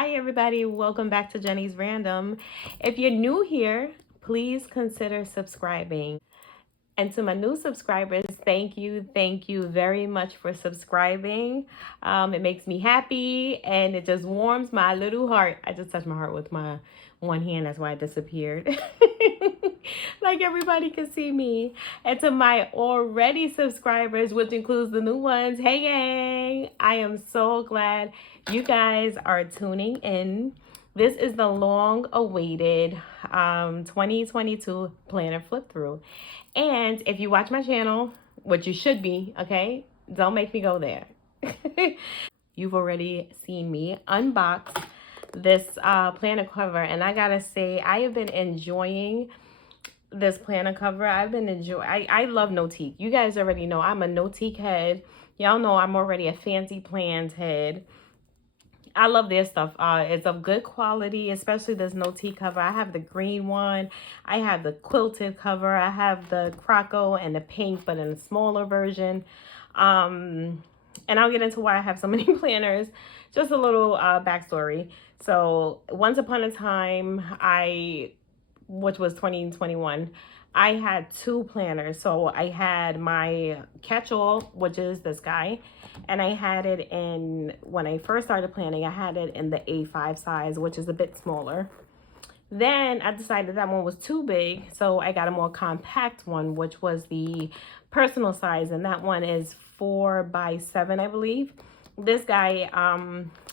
Hi, everybody. Welcome back to Jenny's Random. If you're new here, please consider subscribing. And to my new subscribers, thank you. Thank you very much for subscribing. It makes me happy and it just warms my little heart. I just touched my heart with my one hand. That's why it disappeared. Like everybody can see me. And to my already subscribers, which includes the new ones, hey gang, I am so glad you guys are tuning in. This is the long awaited 2022 planner flip through. And if you watch my channel, which you should be, okay, don't make me go there. You've already seen me unbox this planner cover, and I gotta say, I have been enjoying this planner cover. I love Notique. You guys already know I'm a Notique head. Y'all know I'm already a Fancy Plans head. I love their stuff. It's of good quality, especially this Notique cover. I have the green one. I have the quilted cover. I have the Croco and the pink, but in a smaller version. And I'll get into why I have so many planners. Just a little backstory. So once upon a time, which was 2021, I had two planners. So I had my catch-all, which is this guy, and I had it in, when I first started planning, I had it in the A5 size, which is a bit smaller. Then I decided that one was too big, so I got a more compact one, which was the personal size, and that one is 4x7, I believe. This guy,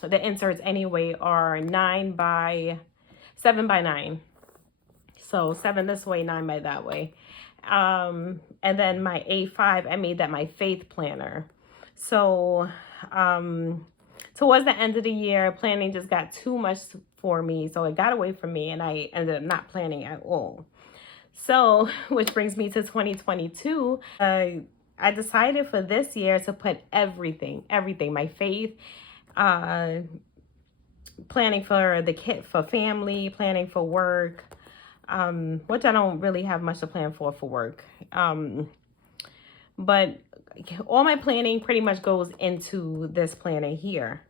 the inserts anyway are 7x9. So 7 this way, 9 by that way. And then my A5, I made that my faith planner. So towards the end of the year, planning just got too much for me. So it got away from me and I ended up not planning at all. So, which brings me to 2022. I decided for this year to put everything, my faith, planning for the kid, for family, planning for work, which I don't really have much to plan for work. But all my planning pretty much goes into this planner here,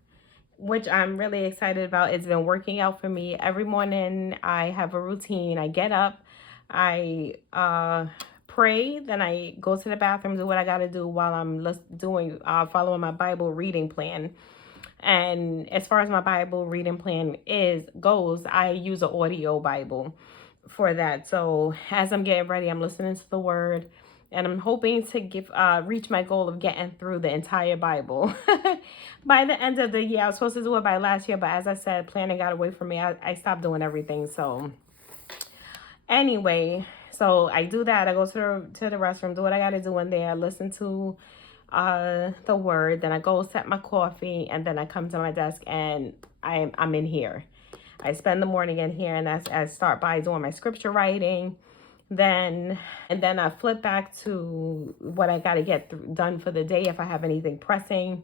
which I'm really excited about. It's been working out for me. Every morning I have a routine. I get up, I pray, then I go to the bathroom, do what I got to do while I'm following my Bible reading plan. And as far as my Bible reading plan goes, I use an audio Bible for that. So as I'm getting ready, I'm listening to the word, and I'm hoping to reach my goal of getting through the entire Bible by the end of the year. I was supposed to do it by last year, but as I said, planning got away from me. I stopped doing everything. So anyway, so I do that. I go to the restroom, do what I got to do in there, listen to the word, then I go set my coffee, and then I come to my desk and I'm in here. I spend the morning in here, and I start by doing my scripture writing. Then I flip back to what I got to get done for the day. If I have anything pressing,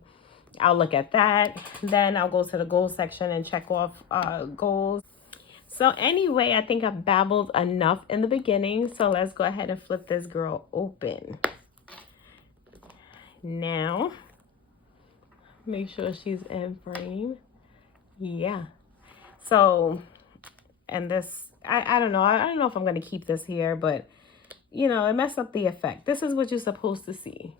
I'll look at that. Then I'll go to the goals section and check off goals. So anyway, I think I've babbled enough in the beginning. So let's go ahead and flip this girl open. Now, make sure she's in frame. Yeah. So, and this, I don't know. I don't know if I'm going to keep this here, but, you know, it messed up the effect. This is what you're supposed to see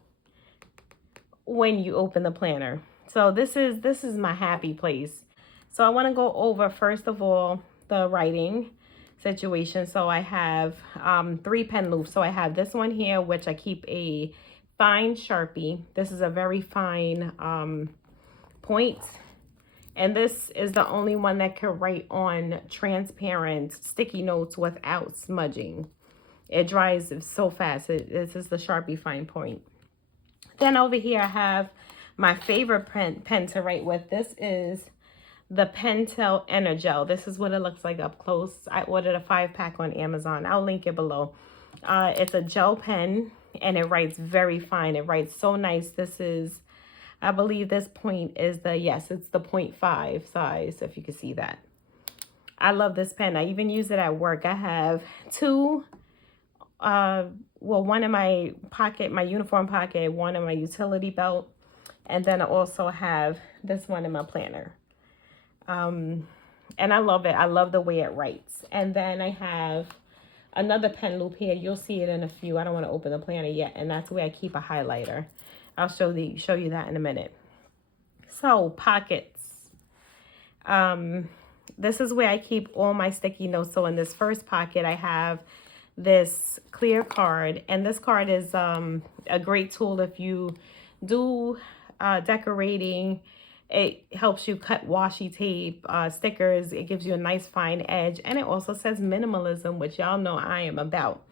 when you open the planner. So this is my happy place. So I want to go over, first of all, the writing situation. So I have 3 pen loops. So I have this one here, which I keep a fine Sharpie. This is a very fine point. And this is the only one that can write on transparent sticky notes without smudging. It dries so fast. This is the Sharpie fine point. Then over here I have my favorite pen to write with. This is the Pentel Energel. This is what it looks like up close. I ordered a 5-pack on Amazon. I'll link it below. It's a gel pen and it writes very fine. It writes so nice. This is, I believe this point is it's the 0.5 size, if you can see that. I love this pen. I even use it at work. I have 2, one in my pocket, my uniform pocket, one in my utility belt, and then I also have this one in my planner. And I love it. I love the way it writes. And then I have another pen loop here. You'll see it in a few. I don't want to open the planner yet. And that's where I keep a highlighter. I'll show you that in a minute. So pockets. This is where I keep all my sticky notes. So in this first pocket, I have this clear card. And this card is a great tool if you do decorating. It helps you cut washi tape, stickers. It gives you a nice fine edge. And it also says minimalism, which y'all know I am about.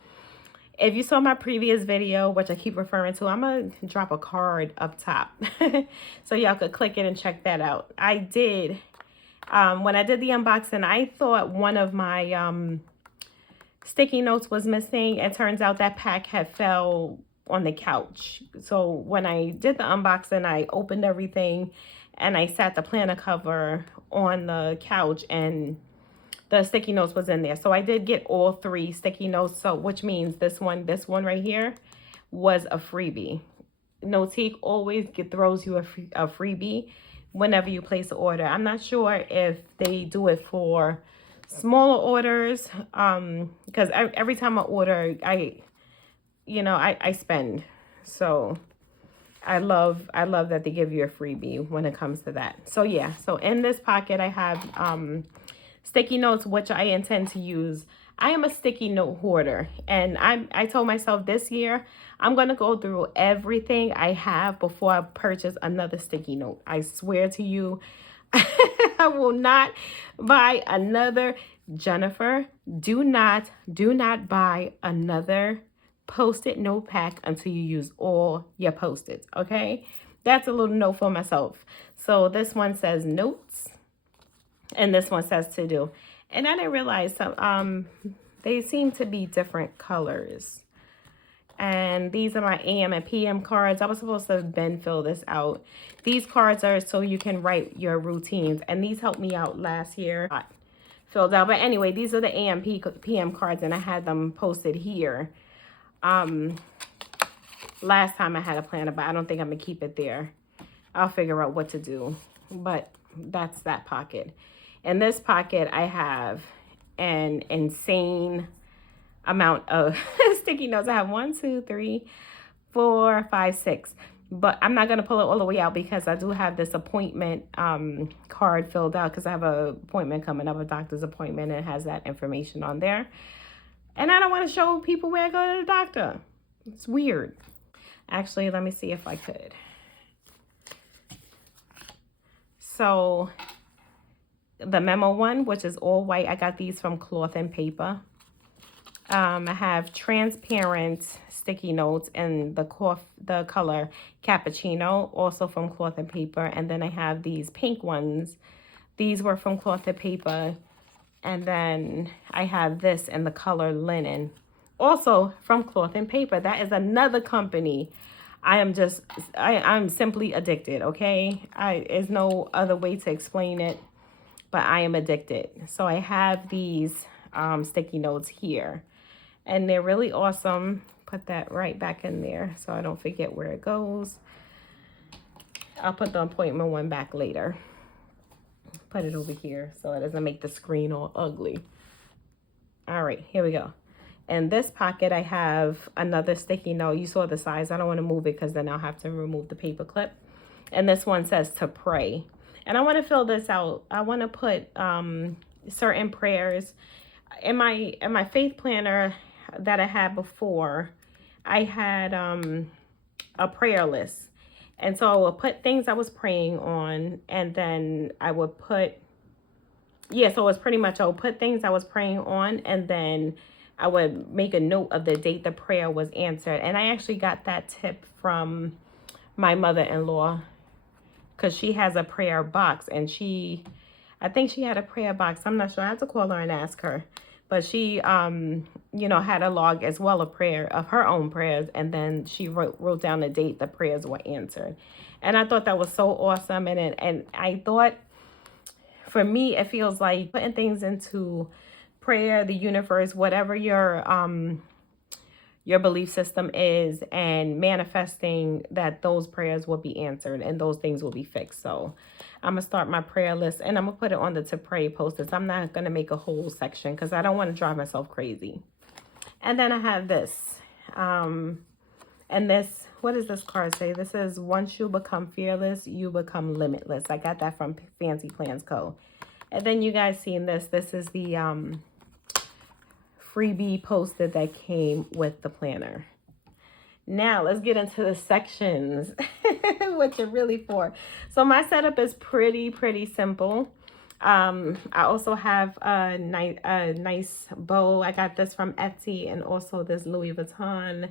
If you saw my previous video, which I keep referring to, I'm going to drop a card up top. So y'all could click it and check that out. I did, when I did the unboxing, I thought one of my sticky notes was missing. It turns out that pack had fell on the couch. So when I did the unboxing, I opened everything and I sat the planner cover on the couch and the sticky notes was in there. So I did get all 3 sticky notes. So which means this one right here was a freebie. Notique always throws you a freebie whenever you place an order. I'm not sure if they do it for smaller orders, because every time I order, I spend. So I love that they give you a freebie when it comes to that. So yeah, so in this pocket I have sticky notes, which I intend to use. I am a sticky note hoarder, and I told myself this year I'm going to go through everything I have before I purchase another sticky note. I swear to you, I will not buy another. Jennifer, do not buy another Post-it note pack until you use all your Post-its, okay? That's a little note for myself. So this one says notes, and this one says to do. And I didn't realize some they seem to be different colors. And these are my AM and PM cards. I was supposed to have been fill this out. These cards are so you can write your routines, and these helped me out last year. Filled out, but anyway, these are the AM PM cards, and I had them posted here. Last time I had a planner, but I don't think I'm gonna keep it there. I'll figure out what to do, but that's that pocket. In this pocket, I have an insane amount of sticky notes. I have 1, 2, 3, 4, 5, 6, but I'm not gonna pull it all the way out because I do have this appointment card filled out because I have an appointment coming up, a doctor's appointment, and it has that information on there. And I don't want to show people where I go to the doctor. It's weird. Actually, let me see if I could. So the memo one, which is all white, I got these from Cloth and Paper. I have transparent sticky notes in the color cappuccino, also from Cloth and Paper. And then I have these pink ones. These were from Cloth and Paper. And then I have this in the color linen, also from Cloth and Paper. That is another company. I'm simply addicted, okay? There's no other way to explain it, but I am addicted. So I have these sticky notes here, and they're really awesome. Put that right back in there so I don't forget where it goes. I'll put the appointment one back later. Put it over here so it doesn't make the screen all ugly. All right, here we go. In this pocket, I have another sticky note. You saw the size. I don't want to move it because then I'll have to remove the paper clip. And this one says to pray. And I want to fill this out. I want to put certain prayers. In my faith planner that I had before, I had a prayer list. And so I would put things I was praying on, and then I would put, yeah, so it was pretty much, I would put things I was praying on, and then I would make a note of the date the prayer was answered. And I actually got that tip from my mother-in-law because she has a prayer box, and I think she had a prayer box. I'm not sure. I have to call her and ask her. But she, had a log as well of her own prayers. And then she wrote down the date the prayers were answered. And I thought that was so awesome. And I thought, for me, it feels like putting things into prayer, the universe, whatever your your belief system is, and manifesting that those prayers will be answered and those things will be fixed. So I'm going to start my prayer list, and I'm going to put it on the to pray post-its. I'm not going to make a whole section because I don't want to drive myself crazy. And then I have this. And this, what does this card say? This is, once you become fearless, you become limitless. I got that from Fancy Plans Co. And then you guys seen this. This is the freebie post-it that came with the planner. Now let's get into the sections, what you're really for. So my setup is pretty simple. I also have a nice bow. I got this from Etsy, and also this Louis Vuitton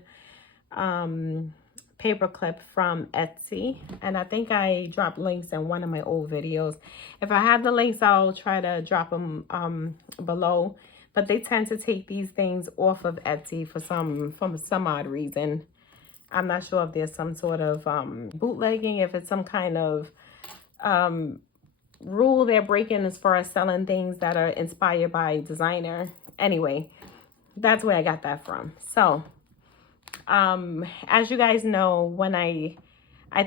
paper clip from Etsy, and I think I dropped links in one of my old videos. If I have the links, I'll try to drop them below, but they tend to take these things off of Etsy for some odd reason. I'm not sure if there's some sort of bootlegging, if it's some kind of rule they're breaking as far as selling things that are inspired by designer. Anyway, that's where I got that from. So as you guys know, when I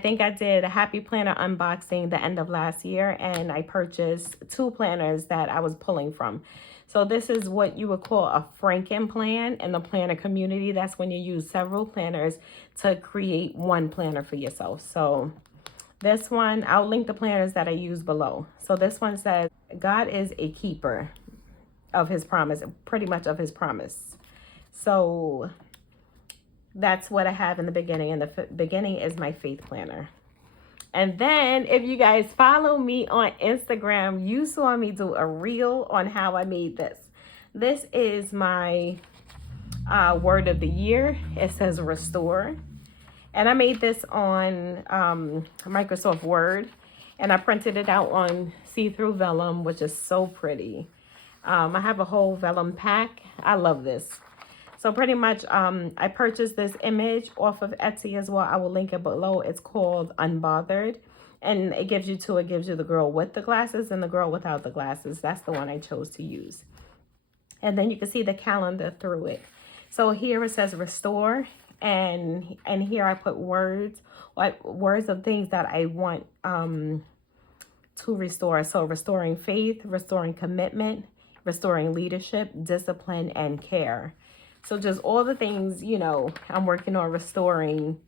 think I did a Happy Planner unboxing the end of last year, and I purchased 2 planners that I was pulling from. So this is what you would call a Franken plan in the planner community. That's when you use several planners to create one planner for yourself. So this one, I'll link the planners that I use below. So this one says, God is a keeper of his promise, pretty much of his promise. So that's what I have in the beginning. And the beginning is my faith planner. And then if you guys follow me on Instagram, you saw me do a reel on how I made this. This is my word of the year. It says restore. And I made this on Microsoft Word. And I printed it out on see-through vellum, which is so pretty. I have a whole vellum pack. I love this. So pretty much, I purchased this image off of Etsy as well. I will link it below. It's called Unbothered. And it gives you 2. It gives you the girl with the glasses and the girl without the glasses. That's the one I chose to use. And then you can see the calendar through it. So here it says restore. And here I put words of things that I want to restore. So restoring faith, restoring commitment, restoring leadership, discipline, and care. So just all the things, you know, I'm working on restoring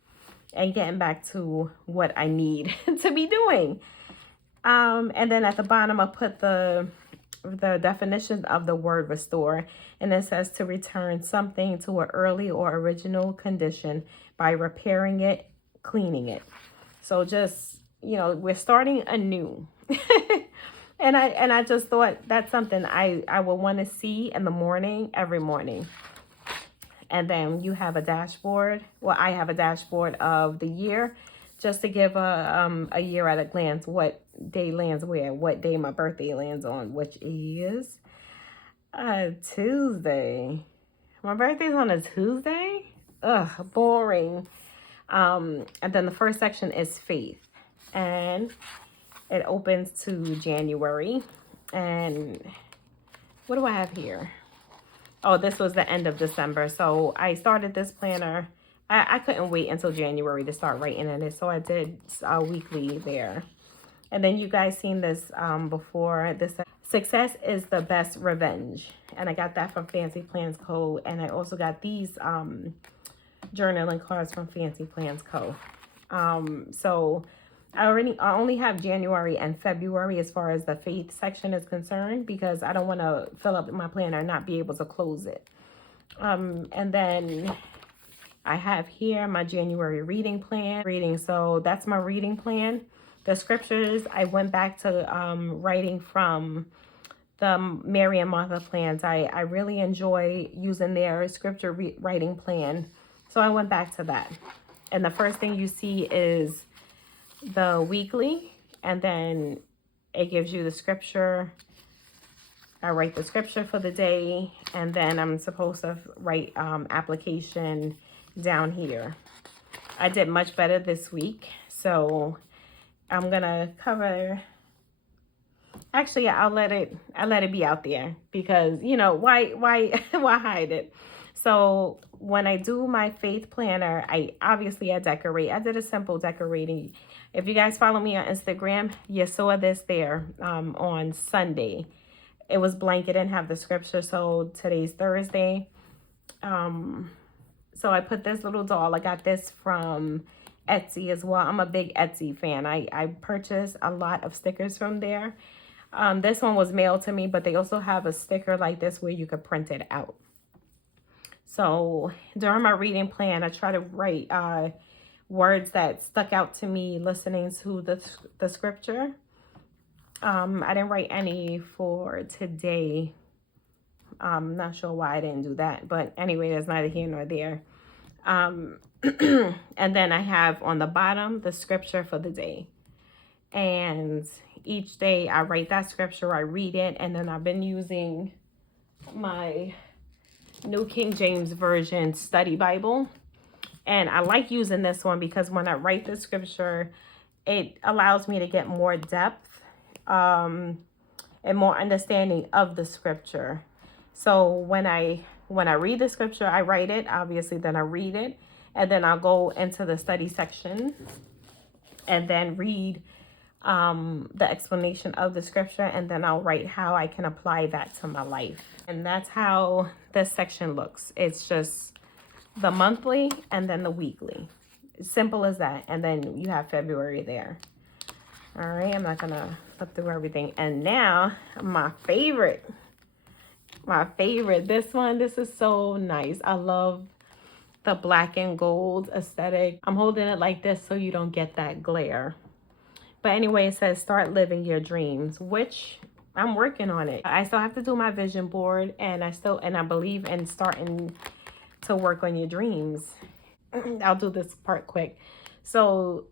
and getting back to what I need to be doing. And then at the bottom, I put the definition of the word restore. And it says to return something to an early or original condition by repairing it, cleaning it. So just, you know, we're starting anew. And I just thought that's something I would want to see in the morning, every morning. And then you have a dashboard. Well, I have a dashboard of the year, just to give a year at a glance, what day lands where, what day my birthday lands on, which is Tuesday. My birthday's on a Tuesday? Ugh, boring. And then the first section is faith. And it opens to January. And what do I have here? Oh, this was the end of December. So I started this planner. I couldn't wait until January to start writing in it. So I did a weekly there. And then you guys seen this before. This success is the best revenge. And I got that from Fancy Plans Co. And I also got these journaling cards from Fancy Plans Co. So I only have January and February as far as the faith section is concerned, because I don't want to fill up my planner and not be able to close it. And then I have here my January reading plan. So that's my reading plan. The scriptures, I went back to writing from the Mary and Martha plans. I really enjoy using their scripture writing plan. So I went back to that. And the first thing you see is the weekly, and then it gives you the scripture. I write the scripture for the day, and then I'm supposed to write application down here. I did much better this week, so I'm gonna cover. Actually, I'll let it be out there, because, you know, why hide it? So when I do my faith planner, I decorate. I did a simple decorating. If you guys follow me on Instagram, you saw this there on Sunday. It was blank. It didn't have the scripture. So today's Thursday. So I put this little doll. I got this from Etsy as well. I'm a big Etsy fan. I purchased a lot of stickers from there. This one was mailed to me, but they also have a sticker like this where you could print it out. So during my reading plan, I try to write words that stuck out to me listening to the scripture. I didn't write any for today. I'm not sure why I didn't do that, but anyway, there's neither here nor there. And then I have on the bottom the scripture for the day. And each day I write that scripture, I read it, and then I've been using my New King James Version study Bible. And I like using this one because when I write the scripture, it allows me to get more depth and more understanding of the scripture. So when I read the scripture, I write it, obviously, then I read it, and then I'll go into the study section and then read the explanation of the scripture, and then I'll write how I can apply that to my life. And that's how this section looks. It's just the monthly and then the weekly. Simple as that. And then you have February there. All right, I'm not gonna flip through everything. And now my favorite, this one. This is so nice. I love the black and gold aesthetic. I'm holding it like this so you don't get that glare. But anyway, it says start living your dreams, which I'm working on it. I still have to do my vision board, and I believe in starting to work on your dreams. I'll do this part quick. So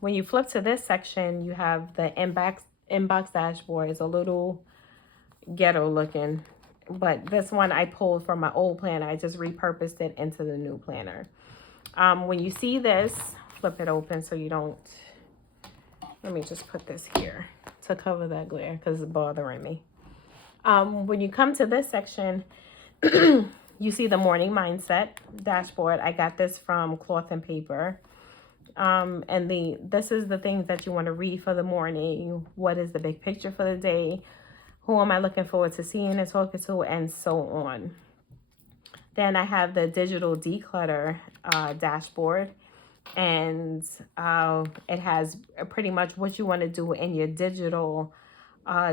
when you flip to this section, you have the inbox dashboard. It's a little ghetto looking, but this one I pulled from my old planner. I just repurposed it into the new planner. When you see this, flip it open so you don't, let me just put this here to cover that glare because it's bothering me. When you come to this section, you see the morning mindset dashboard. I got this from Cloth and Paper. And this is the things that you want to read for the morning. What is the big picture for the day? Who am I looking forward to seeing and talking to, and so on. Then I have the digital declutter dashboard, and it has pretty much what you want to do in your digital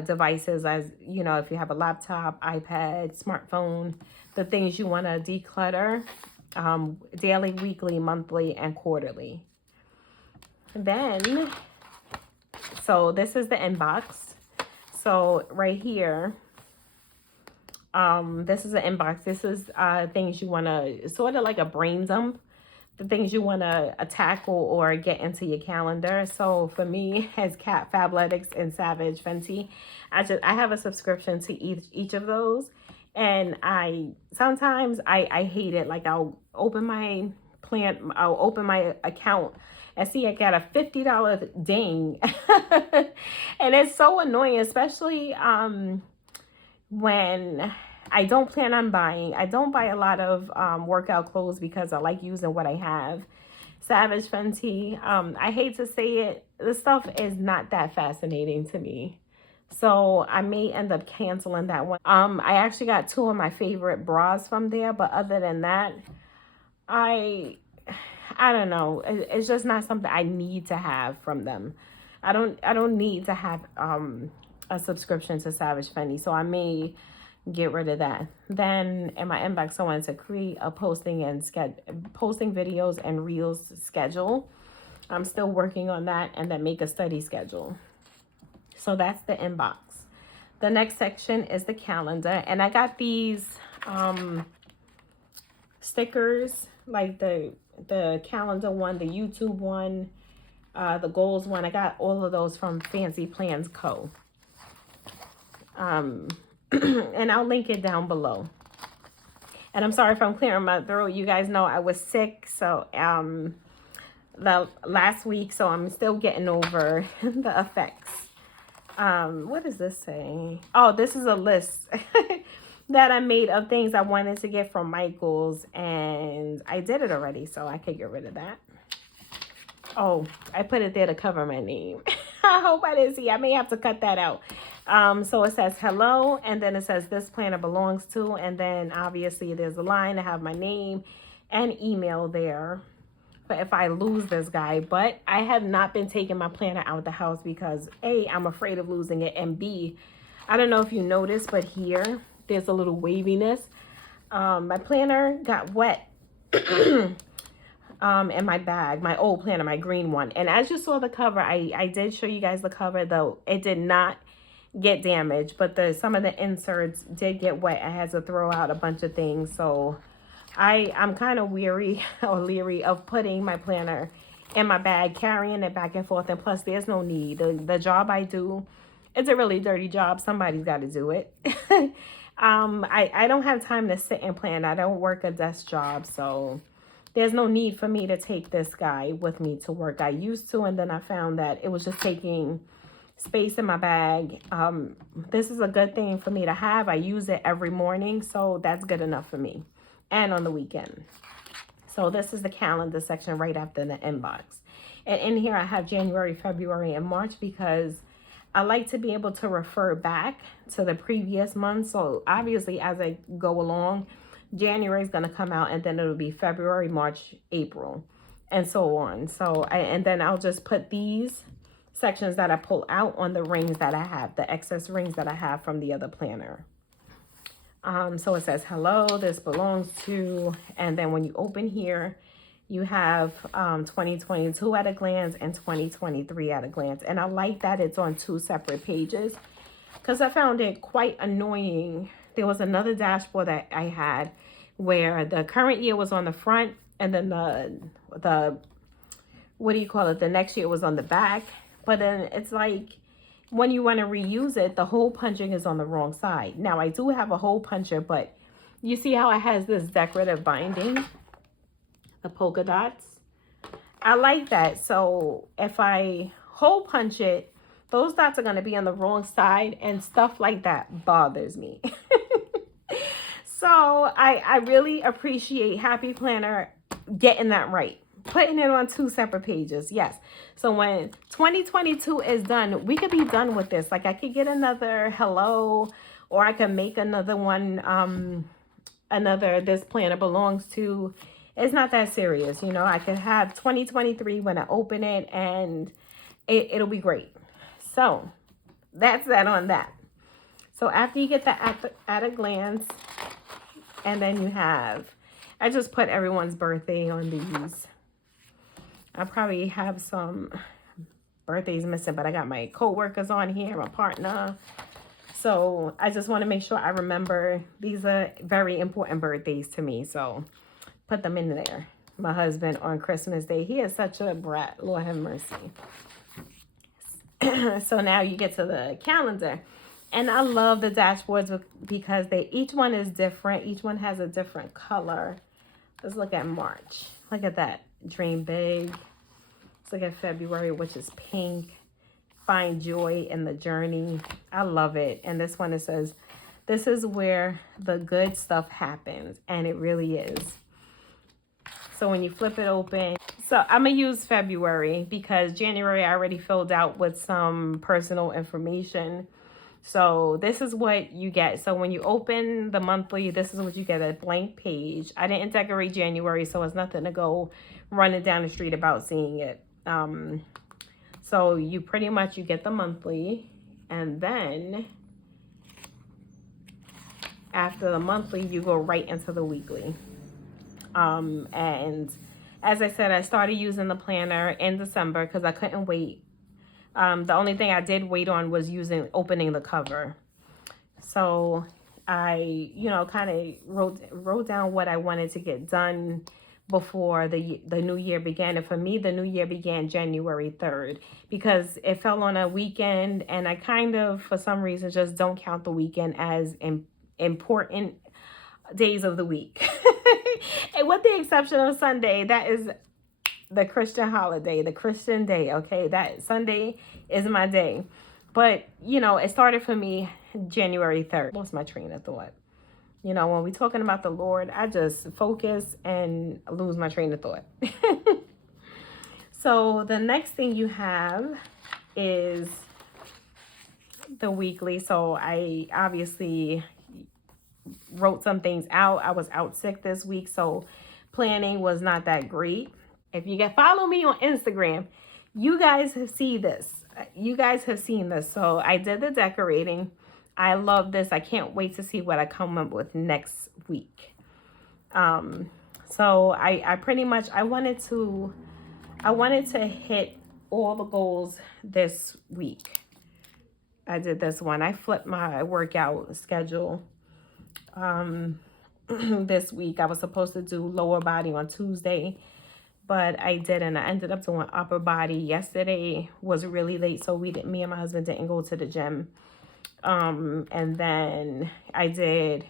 devices, as you know, if you have a laptop, iPad, smartphone, the things you want to declutter daily, weekly, monthly, and quarterly. Then, so this is the inbox. So right here, this is an inbox. This is things you want to, sort of like a brain dump, the things you want to tackle or get into your calendar. So for me, as Cat Fabletics and Savage Fenty, I have a subscription to each of those. And sometimes I hate it. Like I'll open my account and see I got a $50 ding. And it's so annoying, especially when I don't plan on buying. I don't buy a lot of workout clothes because I like using what I have. Savage Fenty, I hate to say it, the stuff is not that fascinating to me. So I may end up canceling that one. I actually got two of my favorite bras from there, but other than that, I don't know. It's just not something I need to have from them. I don't need to have a subscription to Savage Fenty, so I may get rid of that. Then in my inbox, I wanted to create a posting videos and reels schedule. I'm still working on that, and then make a study schedule. So that's the inbox. The next section is the calendar, and I got these stickers, like the calendar one, the YouTube one, the goals one. I got all of those from Fancy Plans Co. And I'll link it down below. And I'm sorry if I'm clearing my throat. You guys know I was sick, so the last week, so I'm still getting over the effects. What does this say? Oh, this is a list. that I made of things I wanted to get from Michael's, and I did it already, so I could get rid of that. Oh, I put it there to cover my name. I hope I didn't see. I may have to cut that out. So it says hello, and then it says this planner belongs to, and then obviously there's a line to have my name and email there. But if I lose this guy, but I have not been taking my planner out the house because A, I'm afraid of losing it, and B, I don't know if you noticed, but here there's a little waviness. My planner got wet in my bag, my old planner, my green one. And as you saw the cover, I did show you guys the cover, though it did not get damaged, but some of the inserts did get wet. I had to throw out a bunch of things, so I'm kind of weary or leery of putting my planner in my bag, carrying it back and forth, and plus there's no need. The job I do, it's a really dirty job. Somebody's got to do it. I don't have time to sit and plan. I don't work a desk job, so there's no need for me to take this guy with me to work. I used to, and then I found that it was just taking space in my bag. This is a good thing for me to have. I use it every morning, so that's good enough for me, and on the weekend. So this is the calendar section right after the inbox. And in here I have January, February, and March because I like to be able to refer back to the previous month. So obviously as I go along, January is going to come out, and then it'll be February, March, April, and so on. So and then I'll just put these sections that I pull out on the rings that I have, the excess rings that I have from the other planner. So it says, hello, this belongs to, and then when you open here, you have 2022 at a glance and 2023 at a glance. And I like that it's on 2 separate pages because I found it quite annoying. There was another dashboard that I had where the current year was on the front, and then the what do you call it? The next year was on the back. But then it's like, when you want to reuse it, the hole punching is on the wrong side. Now, I do have a hole puncher, but you see how it has this decorative binding? The polka dots. I like that. So if I hole punch it, those dots are going to be on the wrong side, and stuff like that bothers me. So I really appreciate Happy Planner getting that right. Putting it on 2 separate pages. Yes. So when 2022 is done, we could be done with this. Like I could get another hello, or I could make another one, another this planner belongs to. It's not that serious. You know, I could have 2023 when I open it, and it'll be great. So that's that on that. So after you get the at a glance, and then you have, I just put everyone's birthday on these. I probably have some birthdays missing, but I got my co-workers on here, my partner. So I just want to make sure I remember these are very important birthdays to me. So put them in there. My husband on Christmas Day, he is such a brat. Lord have mercy. So now you get to the calendar. And I love the dashboards because each one is different. Each one has a different color. Let's look at March. Look at that. Dream big. Let's look at February, which is pink. Find joy in the journey. I love it. And this one, it says, this is where the good stuff happens. And it really is. So when you flip it open, so I'm going to use February because January I already filled out with some personal information. So this is what you get. So when you open the monthly, this is what you get, a blank page. I didn't decorate January, so it's nothing to go running down the street about seeing it. So you pretty much, you get the monthly, and then after the monthly, you go right into the weekly. And as I said, I started using the planner in December because I couldn't wait. The only thing I did wait on was opening the cover. So I, kind of wrote down what I wanted to get done before the new year began. And for me, the new year began January 3rd because it fell on a weekend, and I kind of, for some reason, just don't count the weekend as important days of the week. And with the exception of Sunday, that is the Christian holiday, the Christian day, okay? That Sunday is my day. But, it started for me January 3rd. Lost my train of thought. You know, when we're talking about the Lord, I just focus and lose my train of thought. So the next thing you have is the weekly. So I obviously wrote some things out. I was out sick this week, so planning was not that great. If you can follow me on Instagram, you guys have seen this. You guys have seen this. So I did the decorating. I love this. I can't wait to see what I come up with next week. So I pretty much I wanted to hit all the goals this week. I did this one. I flipped my workout schedule this week. I was supposed to do lower body on Tuesday, but I didn't. I ended up doing upper body. Yesterday was really late, so me and my husband didn't go to the gym. And then I did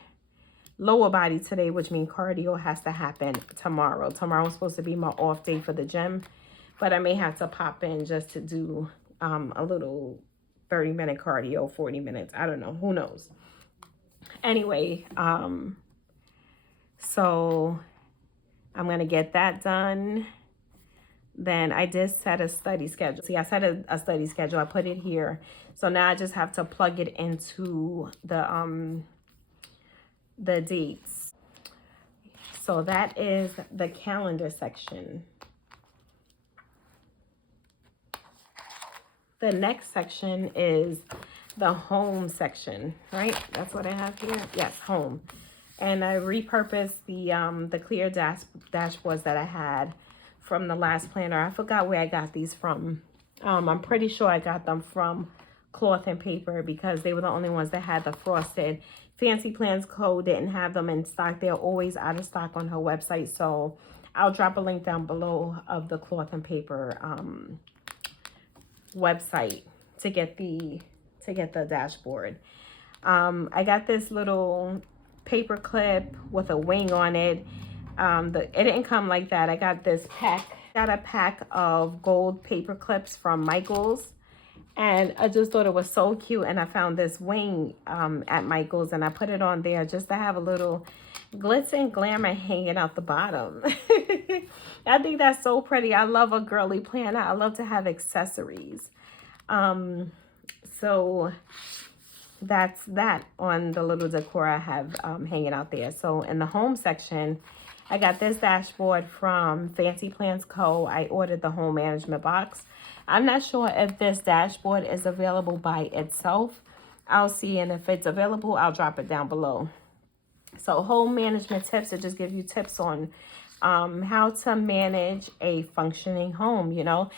lower body today, which means cardio has to happen tomorrow. Tomorrow's supposed to be my off day for the gym, but I may have to pop in just to do a little 30-minute cardio, 40 minutes. I don't know. Who knows? Anyway, so I'm going to get that done. Then I did set a study schedule. See, I set a study schedule. I put it here. So now I just have to plug it into the dates. So that is the calendar section. The next section is the home section, right? That's what I have here. Yes, home. And I repurposed the clear dashboards that I had from the last planner. I forgot where I got these from. I'm pretty sure I got them from Cloth and Paper because they were the only ones that had the frosted. Fancy Plans Co. didn't have them in stock. They're always out of stock on her website. So I'll drop a link down below of the Cloth and Paper website to get the dashboard. I got this little paper clip with a wing on it. It didn't come like that. I got this pack. Got a pack of gold paper clips from Michaels, and I just thought it was so cute. And I found this wing at Michaels, and I put it on there just to have a little glitz and glamour hanging out the bottom. I think that's so pretty. I love a girly planner. I love to have accessories. So that's that on the little decor I have hanging out there. So in the home section, I got this dashboard from Fancy Plans Co. I ordered the home management box. I'm not sure if this dashboard is available by itself. I'll see, and if it's available, I'll drop it down below. So home management tips, it just gives you tips on how to manage a functioning home, you know.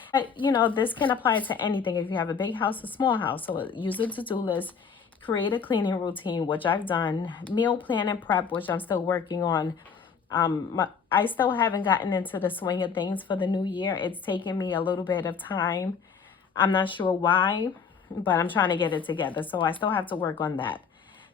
This can apply to anything if you have a big house, a small house. So use a to-do list, create a cleaning routine, which I've done, meal plan and prep, which I'm still working on. I still haven't gotten into the swing of things for the new year. It's taken me a little bit of time. I'm not sure why, but I'm trying to get it together. So I still have to work on that.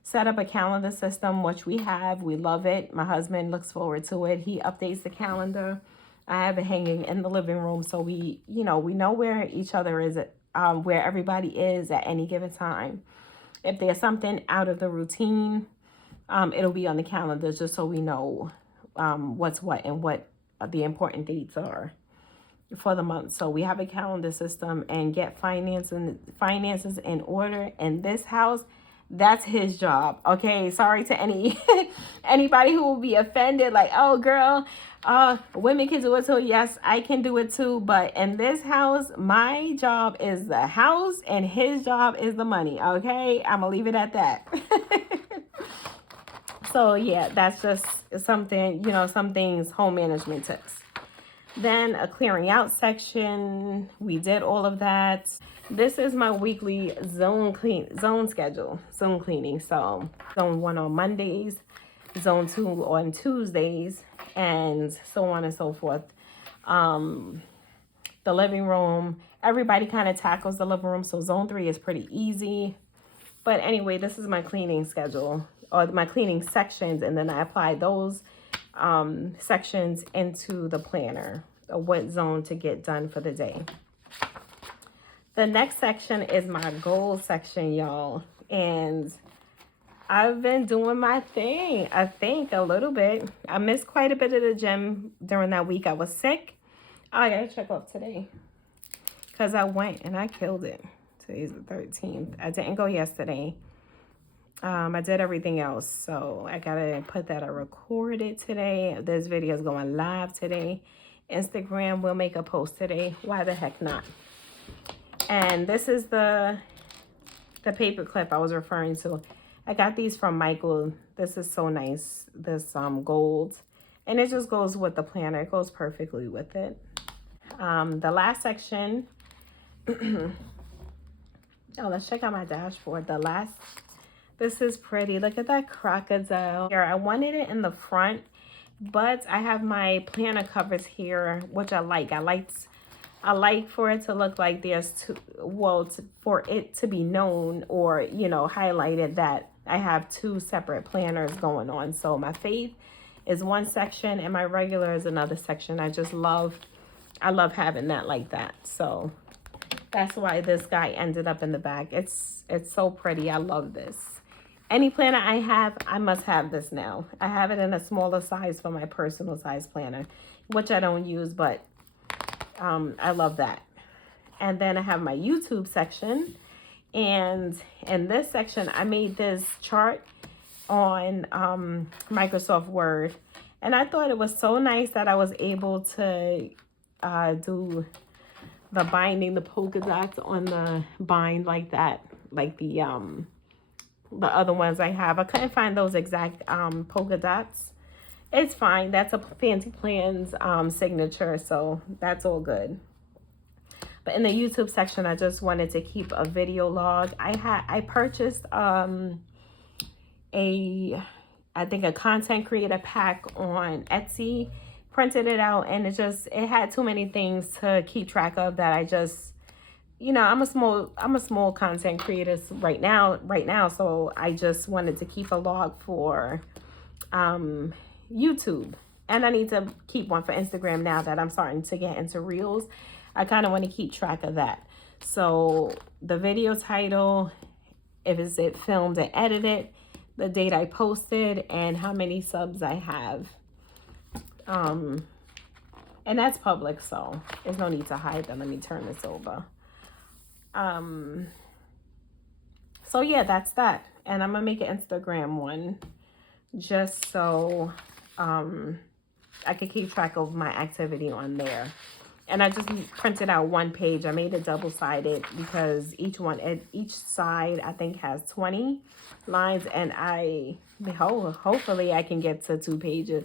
Set up a calendar system, which we have. We love it. My husband looks forward to it. He updates the calendar. I have it hanging in the living room. So we know where each other is, where everybody is at any given time. If there's something out of the routine, it'll be on the calendar just so we know what's what and what the important dates are for the month. So we have a calendar system, and get finances in order in this house. That's his job. Okay, sorry to anybody who will be offended, like, oh girl, women can do it too. Yes, I can do it too, but in this house, my job is the house and his job is the money. Okay, I'm gonna leave it at that. So yeah, that's just something, some things, home management tips. Then a clearing out section. We did all of that. This is my weekly zone schedule, zone cleaning. So zone 1 on Mondays, zone 2 on Tuesdays, and so on and so forth. The living room, everybody kind of tackles the living room. So zone 3 is pretty easy. But anyway, this is my cleaning schedule, or my cleaning sections, and then I apply those sections into the planner, what zone to get done for the day. The next section is my goals section, y'all. And I've been doing my thing, I think, a little bit. I missed quite a bit of the gym during that week I was sick. Oh, I gotta check off today because I went and I killed it. Today's the 13th. I didn't go yesterday. I did everything else, so I gotta put that I recorded today. This video is going live today. Instagram will make a post today. Why the heck not? And this is the paper clip I was referring to. I got these from Michael. This is so nice. This gold, and it just goes with the planner. It goes perfectly with it. The last section. Oh, let's check out my dashboard. This is pretty. Look at that crocodile here. I wanted it in the front, but I have my planner covers here, which I like. I like for it to look like there's two, well, for it to be known or, you know, highlighted that I have two separate planners going on. So my faith is one section and my regular is another section. I love having that like that. So that's why this guy ended up in the back. It's so pretty. I love this. Any planner I have, I must have this now. I have it in a smaller size for my personal size planner, which I don't use, but I love that. And then I have my YouTube section. And in this section, I made this chart on Microsoft Word. And I thought it was so nice that I was able to do the binding, the polka dots on the bind like that, like the other ones I have. I couldn't find those exact polka dots. It's fine. That's a Fancy Plans signature, so that's all good. But in the YouTube section, I just wanted to keep a video log. I purchased I think a content creator pack on Etsy, printed it out, and it had too many things to keep track of that I just, you know, I'm a small content creator right now, so I just wanted to keep a log for YouTube, and I need to keep one for Instagram now that I'm starting to get into Reels. I kind of want to keep track of that. So the video title, if it filmed and edited, the date I posted, and how many subs I have. And that's public, so there's no need to hide them. Let me turn this over. So yeah, that's that. And I'm gonna make an Instagram one just so I could keep track of my activity on there. And I just printed out one page. I made it double-sided because each side I think has 20 lines, and hopefully I can get to 2 pages,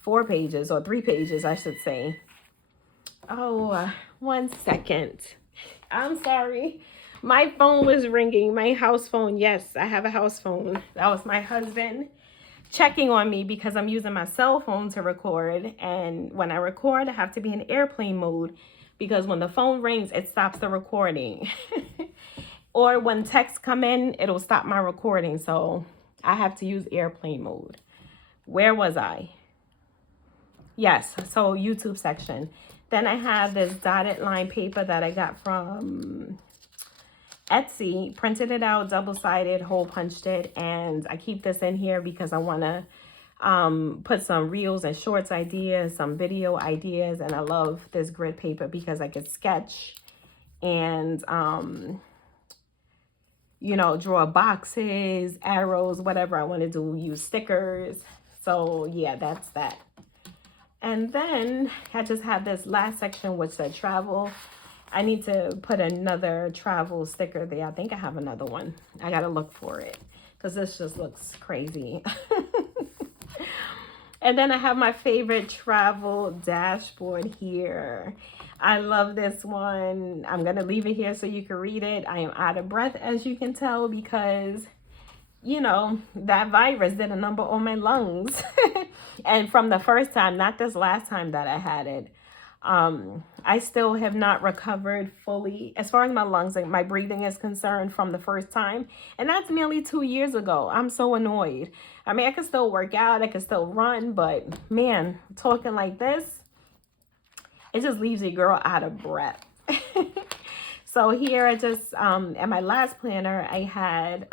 4 pages, or 3 pages, I should say. Oh, 1 second. I'm sorry. My phone was ringing. My house phone. Yes, I have a house phone. That was my husband checking on me because I'm using my cell phone to record. And when I record, I have to be in airplane mode because when the phone rings, it stops the recording. Or when texts come in, it'll stop my recording. So I have to use airplane mode. Where was I? Yes, so YouTube section. Then I have this dotted line paper that I got from Etsy, printed it out, double-sided, hole punched it, and I keep this in here because I want to put some reels and shorts ideas, some video ideas, and I love this grid paper because I could sketch and you know, draw boxes, arrows, whatever I want to do, use stickers. So yeah, that's that. And then I just have this last section which said travel. I need to put another travel sticker there. I think I have another one. I gotta look for it because this just looks crazy. And then I have my favorite travel dashboard here. I love this one. I'm gonna leave it here so you can read it. I am out of breath, as you can tell, because you know, that virus did a number on my lungs. And from the first time, not this last time that I had it, I still have not recovered fully as far as my lungs and my breathing is concerned from the first time. And that's nearly 2 years ago. I'm so annoyed. I mean, I can still work out, I can still run, but man, talking like this, it just leaves a girl out of breath. So here I just, at my last planner, I had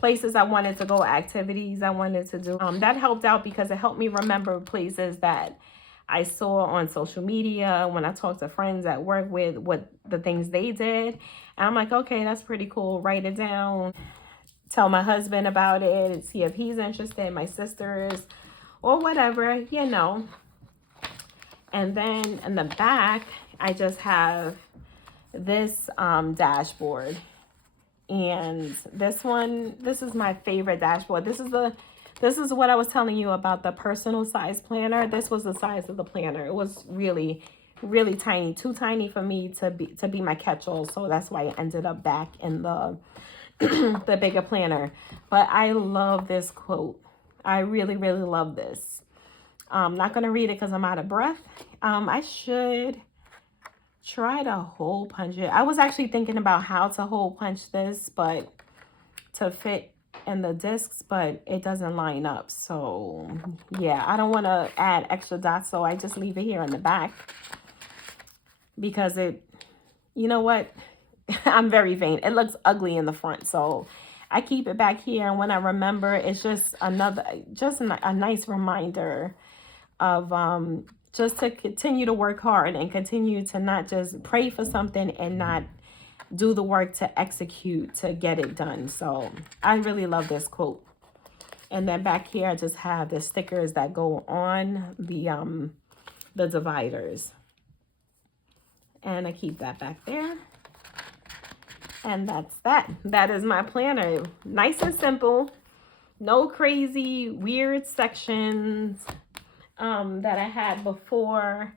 places I wanted to go, activities I wanted to do. That helped out because it helped me remember places that I saw on social media when I talked to friends at work with what the things they did. And I'm like, okay, that's pretty cool. Write it down. Tell my husband about it and see if he's interested, my sisters, or whatever, you know. And then in the back, I just have this dashboard. And this is my favorite dashboard. This is what I was telling you about the personal size planner. This was the size of the planner. It was really, really tiny, too tiny for me to be my catch-all. So that's why it ended up back in the the bigger planner. But I love this quote. I really, really love this. I'm not going to read it because I'm out of breath. I should try to hole punch it. I was actually thinking about how to hole punch this, but to fit in the discs, but it doesn't line up. So yeah, I don't want to add extra dots, so I just leave it here in the back because it, you know what? I'm very vain. It looks ugly in the front, so I keep it back here. And when I remember, it's just a nice reminder of just to continue to work hard and continue to not just pray for something and not do the work to execute to get it done. So I really love this quote. And then back here, I just have the stickers that go on the dividers. And I keep that back there. And that's that. That is my planner. Nice and simple. No crazy, weird sections that I had before,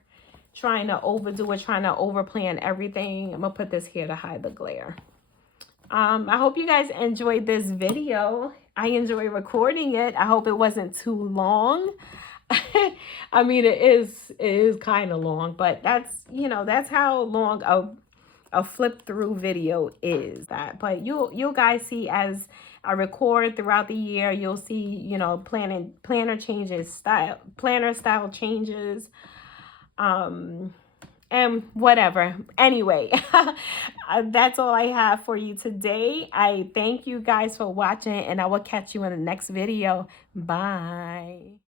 trying to overdo it, trying to overplan everything. I'm gonna put this here to hide the glare. I hope you guys enjoyed this video. I enjoy recording it. I hope it wasn't too long. I mean, it is kind of long, but that's, you know, that's how long a flip through video is. That, but you'll guys see as I record throughout the year, you'll see, you know, planner changes, planner style changes, and whatever. Anyway, that's all I have for you today. I thank you guys for watching, and I will catch you in the next video. Bye.